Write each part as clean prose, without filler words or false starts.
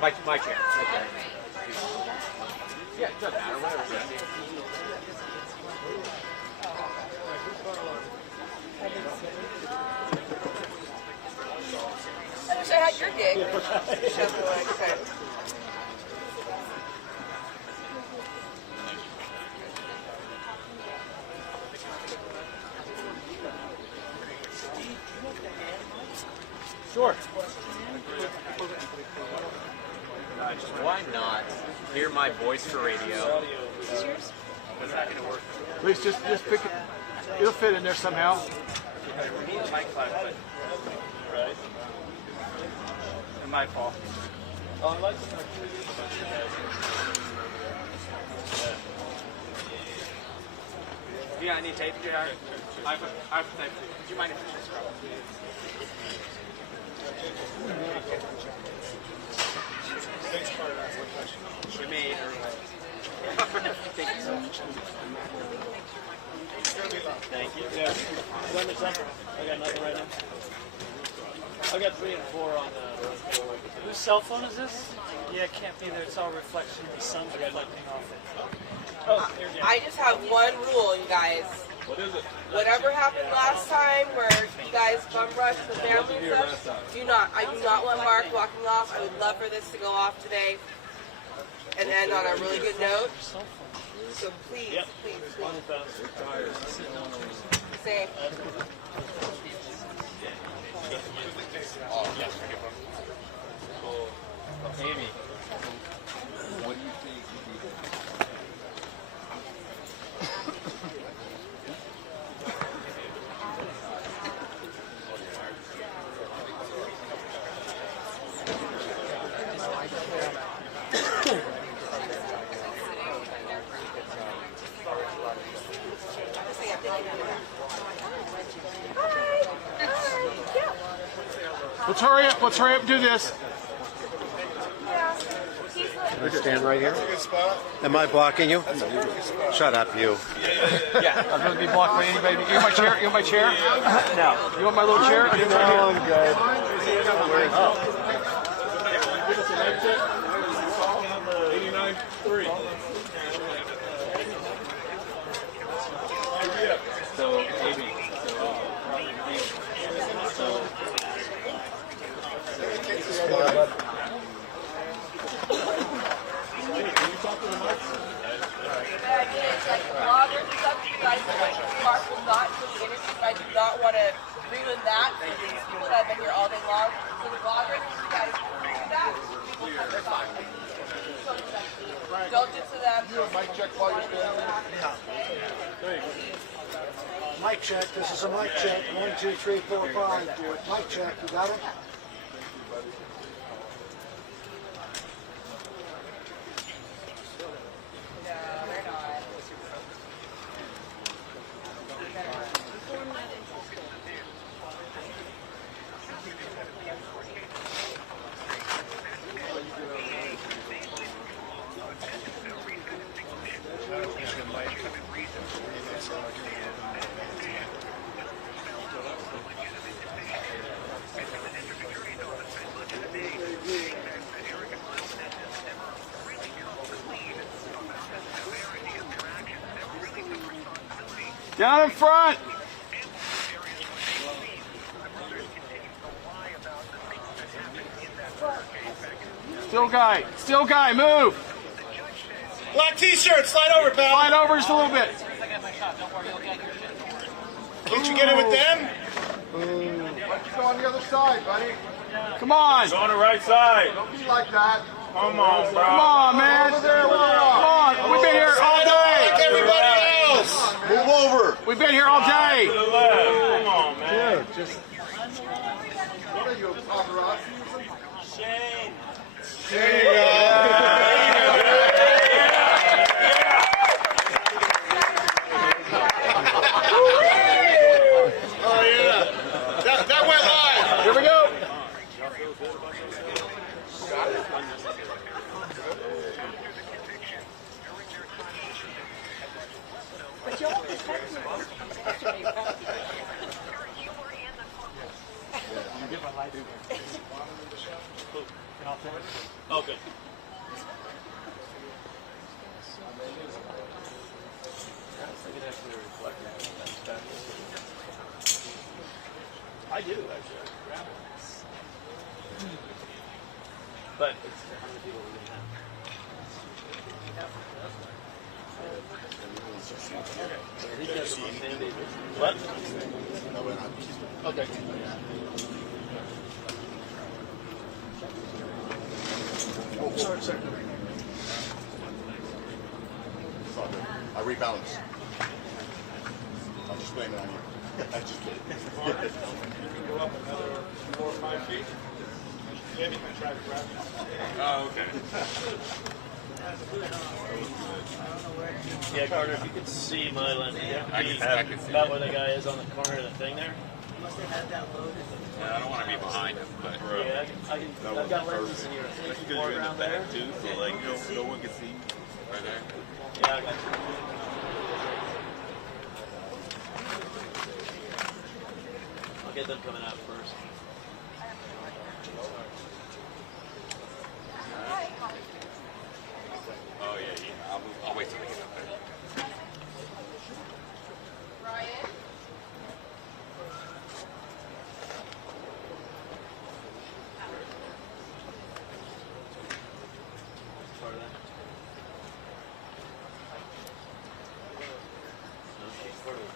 My chair. Okay. Yeah, it doesn't matter. Whatever. I wish I had your gig. Sure. Why not hear my voice for radio? Cheers. Please just pick it. It'll fit in there somehow. Right. My fault. Oh, I like Yeah, I need tape. Yeah, I have tape. Do you mind if I just scrub? We made Thank you so much. Thank you. Yeah. I got nothing right now. I got 3 and 4 on Whose cell phone is this? Yeah, it can't be there. It's all reflection of the sun reflecting off it. Oh, I just have one rule, you guys. what is it? Whatever happened last time where you guys bum rushed the family and stuff, I do not want Mark walking off. I would love for this to go off today and end on a really good note. So please, please. Say. Amy. What do you think? Let's hurry up and do this. Can I stand right here? Am I blocking you? Shut up, you. Yeah, I'm going to be blocked by anybody. You want my chair? You want my chair? No. You want my little chair? No, I'm good. So, Amy. Mark will not do the interview, but I do not want to ruin that for these people that have been here all day long. So the bloggers, you guys do that, people have their time. Don't do to them. Mic check while you're standing. Mic check. This is a mic check. 1, 2, 3, 4, 5. Mic check. You got it? Down in front. Still guy, move. Black t-shirt, slide over, pal. Slide over just a little bit. Can't you get it with them? Why don't you go on the other side, buddy? Come on. Go on the right side. Don't be like that. Come on, bro. Come on, man. Come on. We've been here all day. Like everybody else. Move over. We've been here all day. To the left. Come on, man. What are you, paparazzi? Shane. There you go. Oh, yeah. That went live. Here we go. off there. Oh, good. I do, actually. But it's how many people we can have. What? Okay. Oh, sorry, sir. I rebalance. I'll just blame it on you. I just kidding. Go up another 4 or 5 feet. Yeah, you can try to grab it. Oh, okay. Yeah, Carter, if you could see my lens, I can see about it. where the guy is on the corner of the thing there. Yeah, I don't want to be behind him, but Yeah, I've got lenses in your foreground there. Too, so like no one can see. right there. Yeah, I got you. I'll get them coming out first. Oh yeah. I'll wait till we get up there. Part of that. No, she's part of it.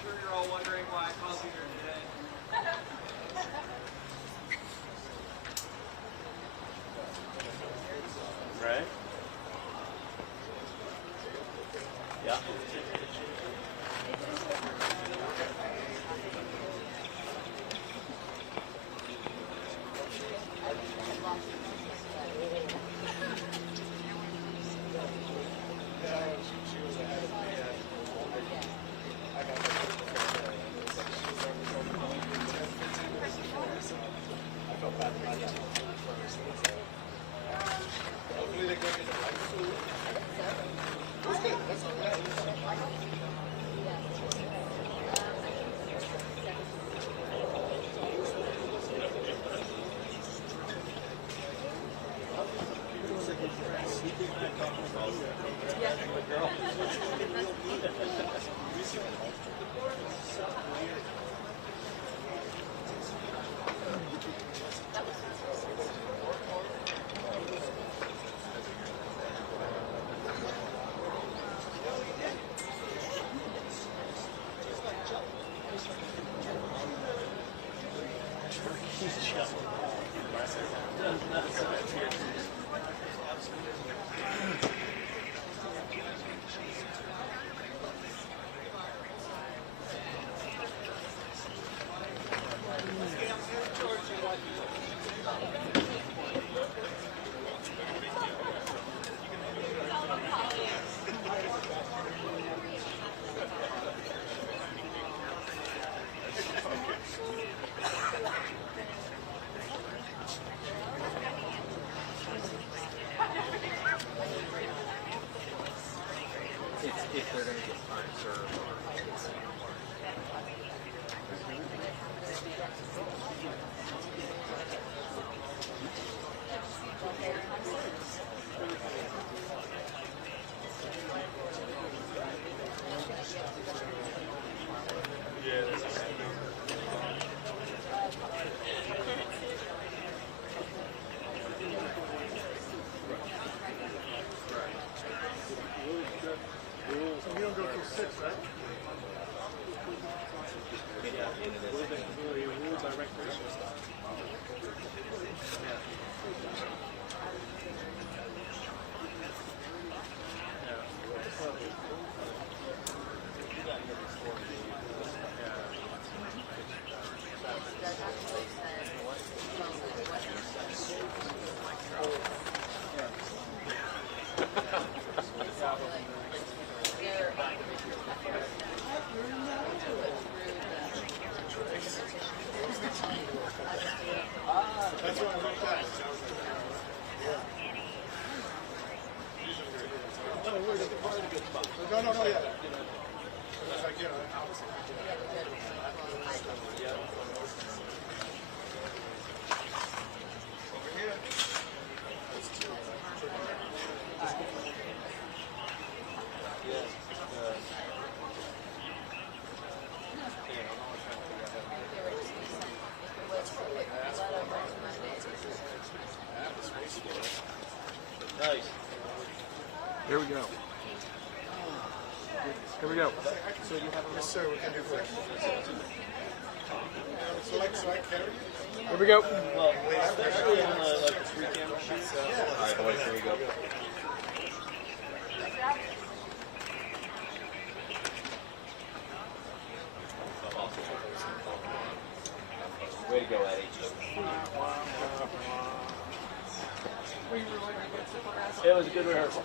Sure, you're all wondering why I called you here today. Right? Yeah. If they're Nice. Here we go. Here we go. So you have a... Yes, sir. We can do first. So I carry you? Here we go. Well, especially on the 3 camera shoot. All right, boys, here we go. Way to go, Eddie. It was a good rehearsal.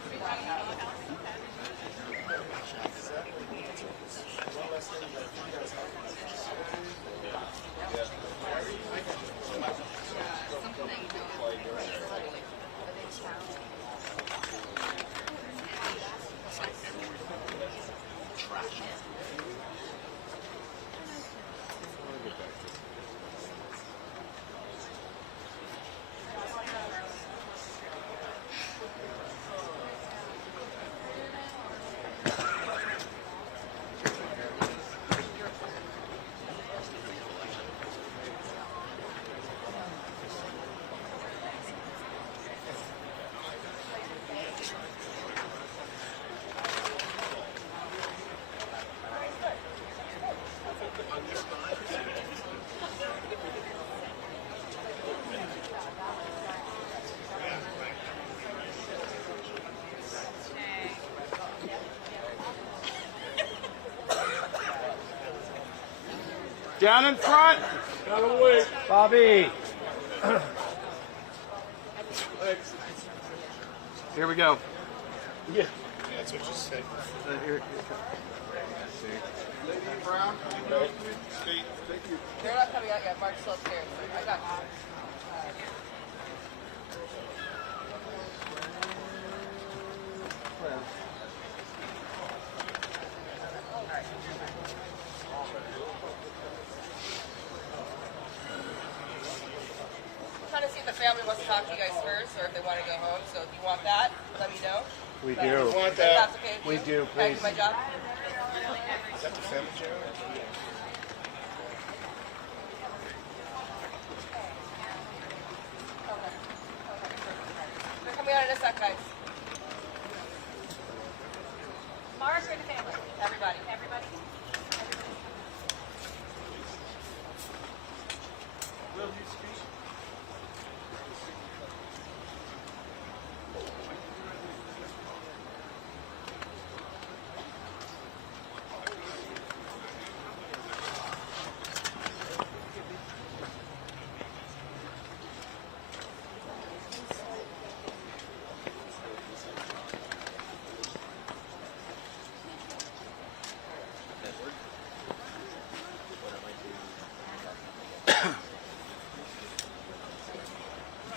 Down in front. Out of the way. Bobby. Here we go. Yeah. That's what you said. Here. Lady Brown, State. Thank you. They're not coming out yet. Mark's still upstairs. I got you. Trying to see if the family wants to talk to you guys first, or if they want to go home. So if you want that, let me know. We But do. if that's okay with We you, do, can I please. do my job? Is that the family chair? They're coming out in a sec, guys. Mark or the family? Everybody. Everybody?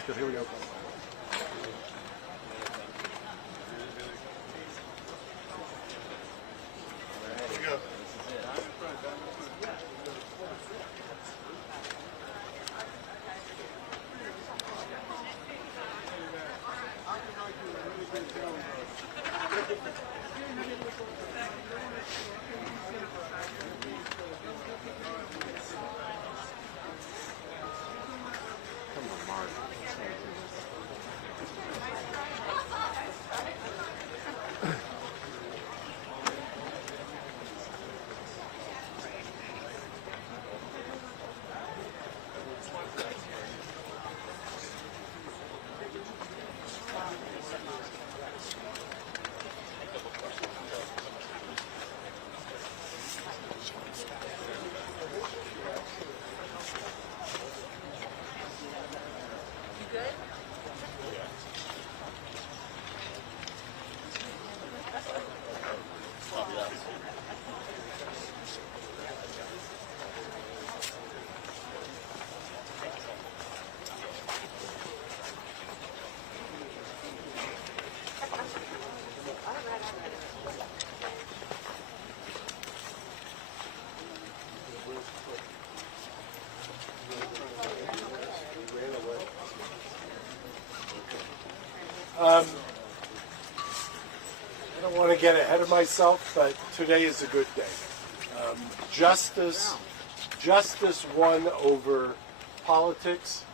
Good, here we go. Here we go. You good? I don't want to get ahead of myself, but today is a good day. Justice won over politics.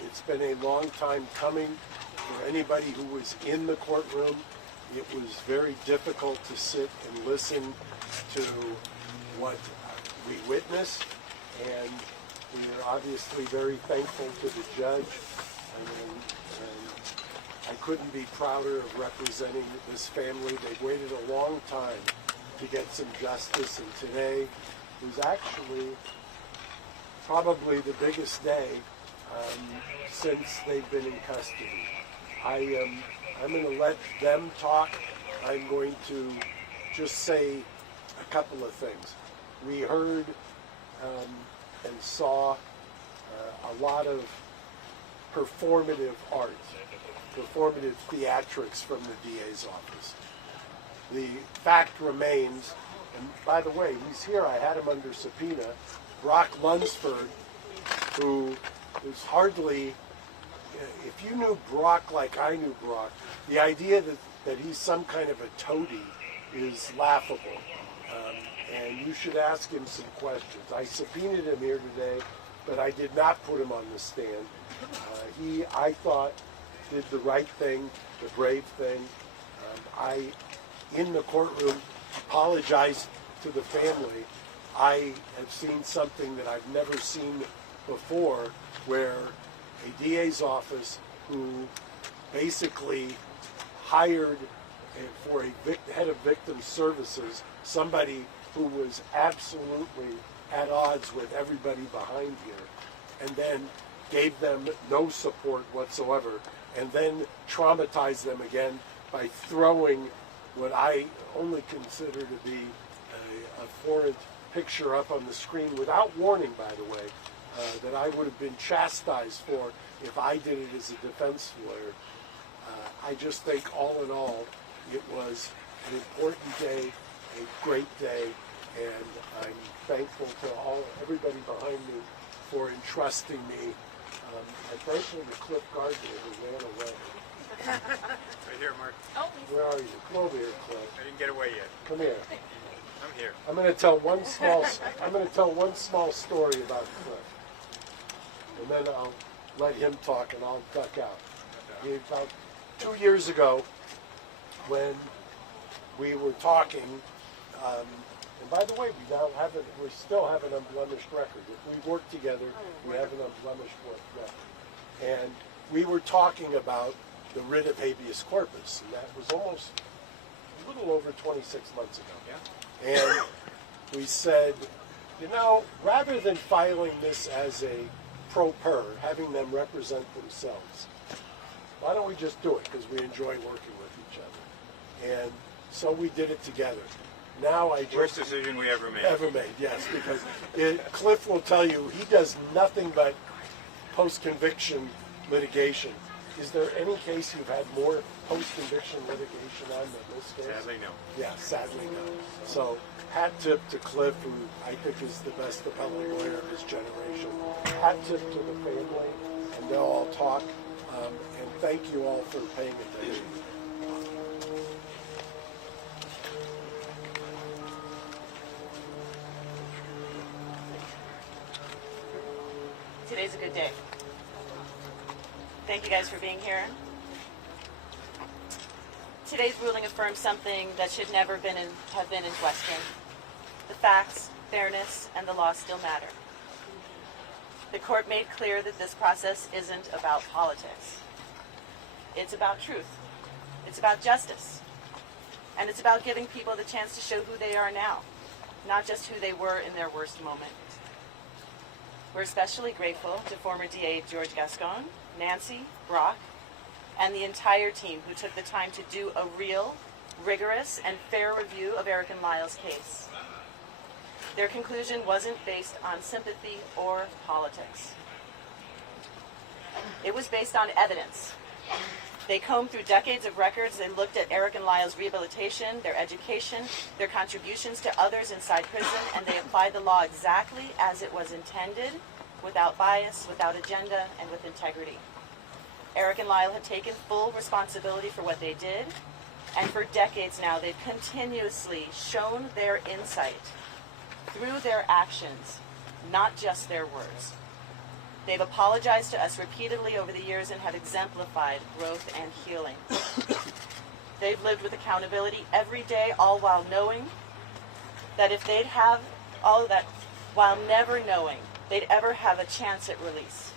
It's been a long time coming for anybody who was in the courtroom. It was very difficult to sit and listen to what we witnessed, and we are obviously very thankful to the judge. And I couldn't be prouder of representing this family. They've waited a long time to get some justice, and today was actually probably the biggest day since they've been in custody. I'm going to let them talk. I'm going to just say a couple of things. We heard and saw a lot of performative art, performative theatrics from the DA's office. The fact remains, and by the way, he's here, I had him under subpoena, Brock Lunsford, who is hardly, if you knew Brock like I knew Brock, the idea that he's some kind of a toady is laughable. And you should ask him some questions. I subpoenaed him here today, but I did not put him on the stand. He, I thought, did the right thing, the brave thing. In the courtroom, apologized to the family. I have seen something that I've never seen before, where a DA's office who basically hired for a head of victim services somebody who was absolutely at odds with everybody behind here, and then gave them no support whatsoever, and then traumatized them again by throwing what I only consider to be a foreign picture up on the screen without warning, by the way, that I would have been chastised for if I did it as a defense lawyer. I just think all in all, it was an important day, a great day, and I'm thankful to everybody behind me for entrusting me, and thankful to Cliff Gardner who ran away. Right here, Mark. Where are you? Come over here, Cliff. I didn't get away yet. Come here. I'm here. I'm going to tell one small story about Cliff, and then I'll let him talk, and I'll duck out. About 2 years ago, when we were talking, and by the way, we still have an unblemished record. If we work together, we have an unblemished record. And we were talking about the writ of habeas corpus, and that was almost a little over 26 months ago. Yeah. And we said, rather than filing this as a pro per, having them represent themselves, why don't we just do it, because we enjoy working with each other. And so we did it together. Now Worst decision we ever made. Ever made, yes, because Cliff will tell you he does nothing but post-conviction litigation. Is there any case you've had more post-conviction litigation on than this case? Sadly, no. Yeah, sadly no. So, hat tip to Cliff, who I think is the best appellate lawyer of his generation. Hat tip to the family, and they'll all talk. And thank you all for paying attention. Today's a good day. Thank you guys for being here. Today's ruling affirms something that should never have been in question. The facts, fairness, and the law still matter. The court made clear that this process isn't about politics. It's about truth. It's about justice. And it's about giving people the chance to show who they are now, not just who they were in their worst moment. We're especially grateful to former DA George Gascon, Nancy, Brock, and the entire team who took the time to do a real, rigorous, and fair review of Eric and Lyle's case. Their conclusion wasn't based on sympathy or politics. It was based on evidence. They combed through decades of records. They looked at Eric and Lyle's rehabilitation, their education, their contributions to others inside prison, and they applied the law exactly as it was intended, without bias, without agenda, and with integrity. Eric and Lyle have taken full responsibility for what they did, and for decades now, they've continuously shown their insight through their actions, not just their words. They've apologized to us repeatedly over the years and have exemplified growth and healing. They've lived with accountability every day, all while knowing that if they'd have all of that, while never knowing they'd ever have a chance at release.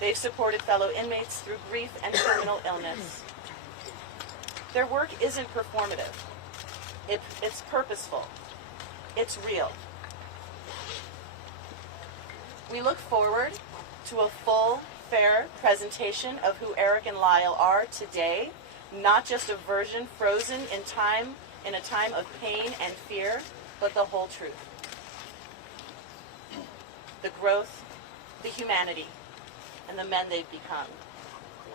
They've supported fellow inmates through grief and terminal illness. Their work isn't performative. It's purposeful. It's real. We look forward to a full, fair presentation of who Eric and Lyle are today, not just a version frozen in time, in a time of pain and fear, but the whole truth. The growth, the humanity, and the men they've become.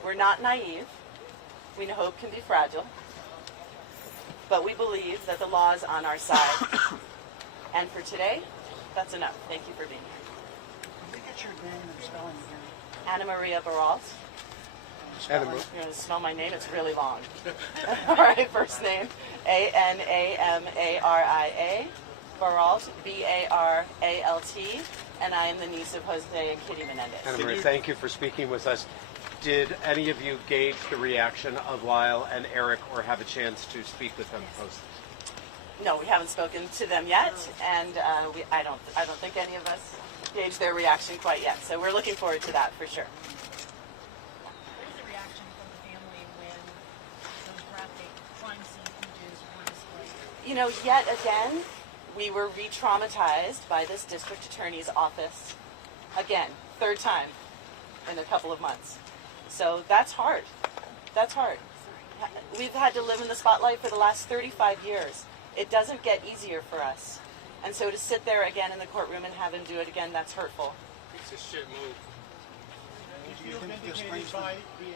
We're not naive. We know hope can be fragile. But we believe that the law is on our side. And for today, that's enough. Thank you for being here. Can we get your name and spelling again? Anna Maria Baralt. Anna You're going to spell my name? It's really long. All right, first name, A-N-A-M-A-R-I-A. Baralt, B-A-R-A-L-T. And I am the niece of Jose and Kitty Menendez. Anna Maria, thank you for speaking with us. Did any of you gauge the reaction of Lyle and Eric or have a chance to speak with them post this? No, we haven't spoken to them yet, and I don't think any of us gauged their reaction quite yet. So we're looking forward to that for sure. What is the reaction from the family when those graphic crime scene images were displayed? You know, yet again, we were re-traumatized by this district attorney's office. Again, third time in a couple of months. So that's hard. That's hard. We've had to live in the spotlight for the last 35 years. It doesn't get easier for us. And so to sit there again in the courtroom and have him do it again, that's hurtful. It's a shit move. Do you feel vindicated by the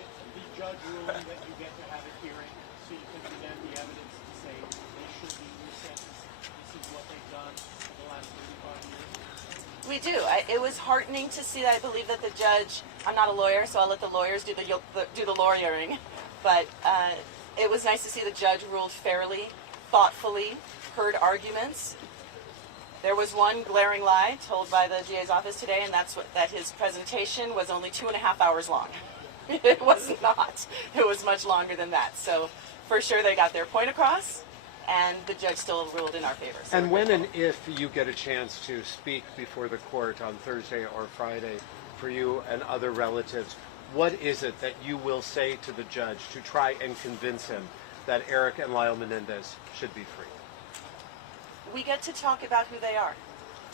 judge ruling that you get to have a hearing so you can present the evidence to say they should be resentenced? This is what they've done for the last 35 years? We do. It was heartening to see that. I believe that the judge, I'm not a lawyer, so I'll let the lawyers do the lawyering, but it was nice to see the judge ruled fairly, thoughtfully, heard arguments. There was one glaring lie told by the DA's office today, and that's that his presentation was only 2.5 hours long. It was not. It was much longer than that. So for sure they got their point across, and the judge still ruled in our favor. So And when and if you get a chance to speak before the court on Thursday or Friday, for you and other relatives, what is it that you will say to the judge to try and convince him that Eric and Lyle Menendez should be free? We get to talk about who they are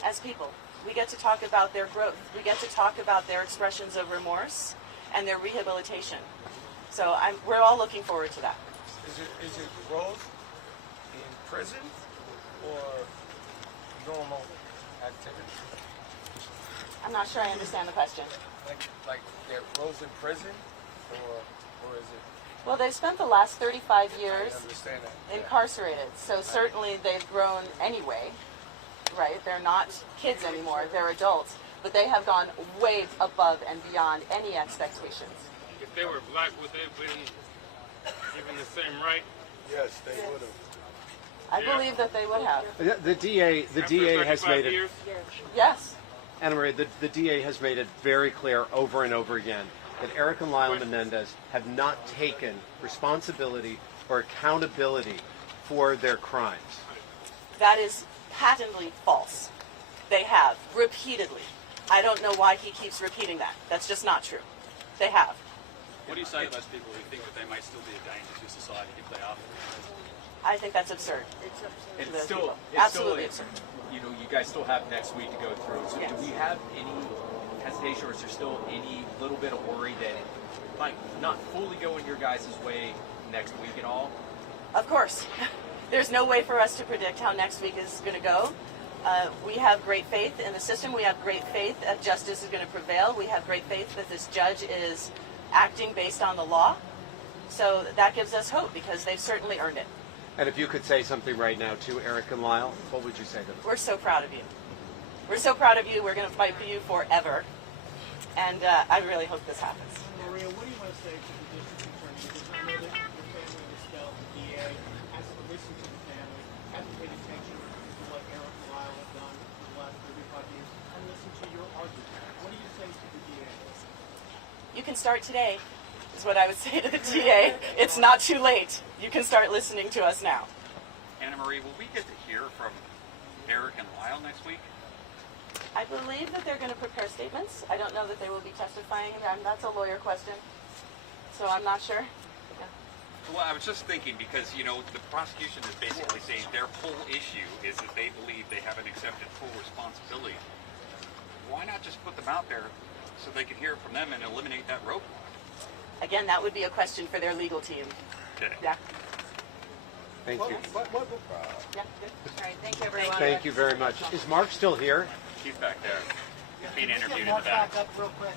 as people. We get to talk about their growth. We get to talk about their expressions of remorse and their rehabilitation. So we're all looking forward to that. Is it growth in prison or normal activity? I'm not sure I understand the question. Like their growth in prison or is it? Well, they've spent the last 35 I years understand that. incarcerated, so certainly they've grown anyway, right? They're not kids anymore, they're adults, but they have gone way above and beyond any expectations. If they were black, would they have been given the same right? Yes, they would have. I believe that they would have. The DA has made it. Years? Yes. Anna Maria, the DA has made it very clear over and over again that Eric and Lyle Menendez have not taken responsibility or accountability for their crimes. That is patently false. They have, repeatedly. I don't know why he keeps repeating that. That's just not true. They have. What do you say to those people who think that they may still be a danger to society if they are? I think that's absurd. It's Those still, people. it's Absolutely still, absurd. you know, you guys still have next week to go through. So Yes. do we have any hesitation, or is there still any little bit of worry that it might not fully go in your guys' way next week at all? Of course. There's no way for us to predict how next week is going to go. We have great faith in the system. We have great faith that justice is going to prevail. We have great faith that this judge is acting based on the law. So that gives us hope because they've certainly earned it. And if you could say something right now to Eric and Lyle, what would you say to them? We're so proud of you. We're so proud of you. We're going to fight for you forever. And I really hope this happens. Maria, what do you want to say to the district attorney? Because I know that the family was felt the DA has to listen to the family, hasn't paid attention to what Eric and Lyle have done for the last 35 years, and listen to your argument. What do you say to the can start today, is what I would say to the TA. It's not too late. You can start listening to us now. Anna Marie, will we get to hear from Eric and Lyle next week? I believe that they're going to prepare statements. I don't know that they will be testifying. That's a lawyer question, so I'm not sure. Yeah. Well, I was just thinking because, you know, the prosecution is basically saying their whole issue is that they believe they haven't accepted full responsibility. Why not just put them out there so they can hear it from them and eliminate that roadblock? Again, that would be a question for their legal team. Okay. Yeah. Thank you. Yeah, good. All right, thank you, everyone. Thank you very much. Is Mark still here? He's back there. He's being interviewed in the Mark back. back up real quick.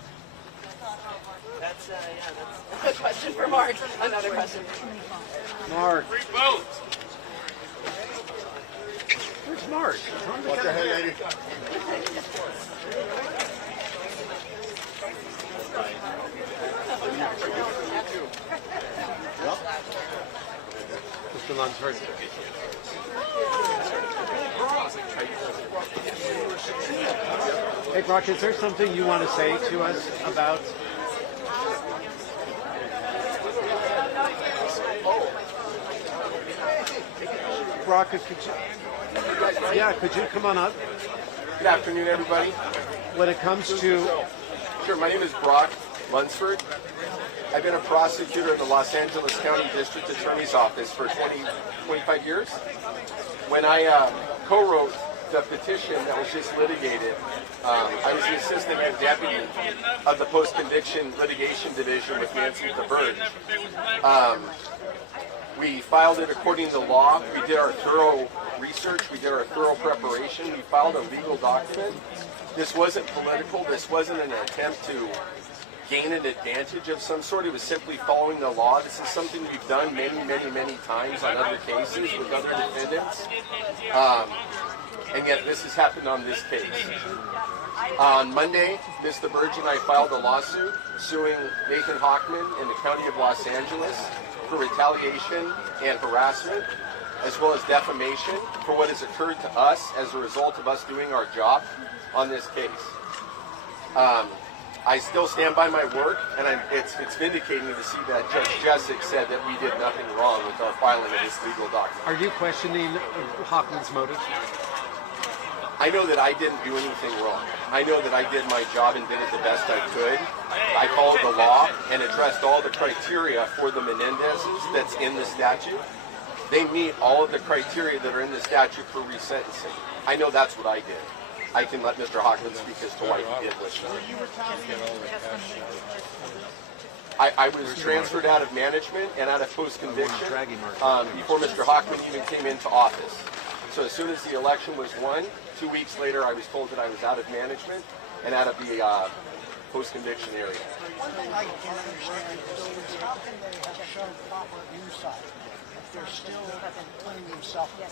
That's a question for Mark. Another question. Mark. Free vote! Where's Mark? What the hell, lady? Mr. Lunsford. Hey, Brock, is there something you want to say to us about? Brock, could you come on up? Good afternoon, everybody. When it comes to... Sure, my name is Brock Lunsford. I've been a prosecutor in the Los Angeles County District Attorney's Office for 25 years. When I co-wrote the petition that was just litigated, I was the assistant deputy of the post-conviction litigation division with Nancy DeBurge. We filed it according to law. We did our thorough research. We did our thorough preparation. We filed a legal document. This wasn't political. This wasn't an attempt to gain an advantage of some sort. It was simply following the law. This is something we've done many, many, many times on other cases with other defendants. And yet this has happened on this case. On Monday, Ms. DeBurge and I filed a lawsuit suing Nathan Hochman in the County of Los Angeles for retaliation and harassment, as well as defamation for what has occurred to us as a result of us doing our job on this case. I still stand by my work, and it's vindicating to see that Judge Jessic said that we did nothing wrong with our filing of this legal document. Are you questioning Hochman's motives? I know that I didn't do anything wrong. I know that I did my job and did it the best I could. I followed the law and addressed all the criteria for the Menendezes that's in the statute. They meet all of the criteria that are in the statute for resentencing. I know that's what I did. I can let Mr. Hochman speak as to why he did what he did. I was transferred out of management and out of post-conviction before Mr. Hochman even came into office. So as soon as the election was won, 2 weeks later I was told that I was out of management and out of the post-conviction area. One thing I can't understand is how can they have shown proper insight if they're still putting themselves in?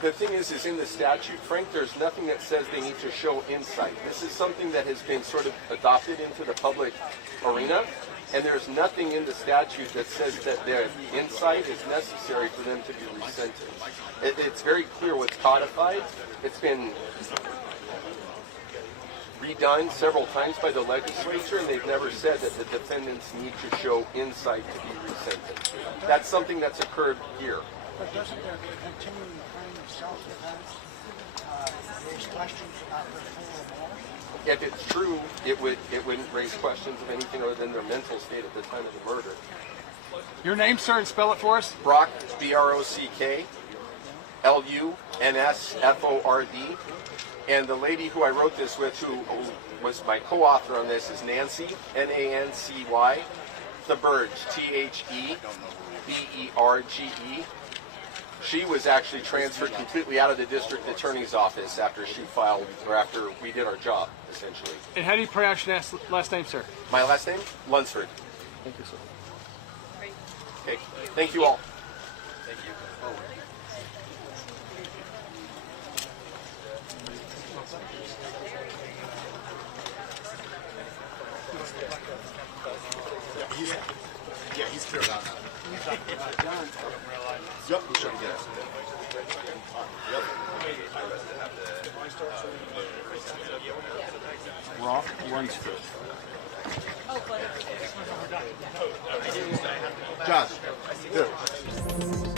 The thing is in the statute, Frank, there's nothing that says they need to show insight. This is something that has been sort of adopted into the public arena, and there's nothing in the statute that says that their insight is necessary for them to be resentenced. It's very clear what's codified. It's been redone several times by the legislature, and they've never said that the defendants need to show insight to be resentenced. That's something that's occurred here. But doesn't their continuing kind of self-defense raise questions about their full remorse? If it's true, it wouldn't raise questions of anything other than their mental state at the time of the murder. Your name, sir, and spell it for us. Brock, B-R-O-C-K, L-U-N-S-F-O-R-D. And the lady who I wrote this with, who was my co-author on this, is Nancy, N-A-N-C-Y, DeBurge, T-H-E-B-E-R-G-E. She was actually transferred completely out of the district attorney's office after she filed, or after we did our job, essentially. And how do you pronounce your last name, sir? My last name? Lunsford. Thank you, sir. Okay. Thank you all. Thank you. He's clear about that. Yep, we should get it. Brock Lunsford. Josh, here.